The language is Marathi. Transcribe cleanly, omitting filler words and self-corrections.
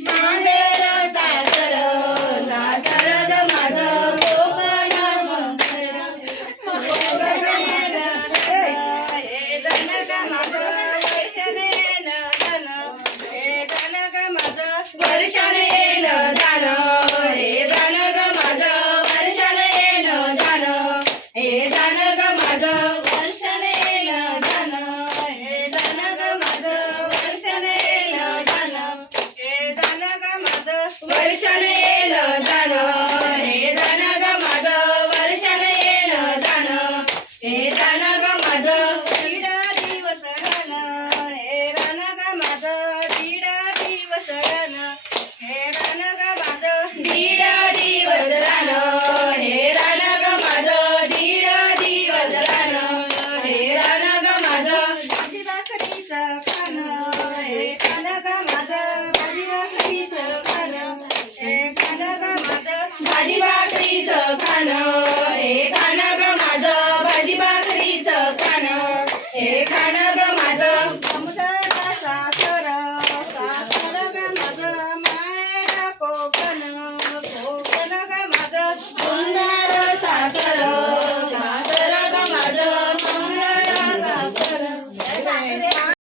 माहेर सासर सासर ग माझं कोकण सुंदर हे धन ग माझं वर्षण येण धन हे धन ग माझं वर्षण येण धन हे धन ग माझं वर्षण येण धन हे धन ग माझं वर्षण येण धन हे धन ग माझं वर्षण येण धन हे धन ग माझं वर्षण येण धन हे धन ग माझं वर्षण येण धन हे धन ग माझं दीड दिवस घन हे धन ग माझं दीड दिवस घन हे धन ग माझं दीड दिवस घन हे धन ग माझं दीड दिवस घन हे धन ग माझं भाजी भाकरीचं खान हे धन ग माझं भाजी भाकरीचं खान हे धन ग माझं भाजी भाकरीचं खान हे धन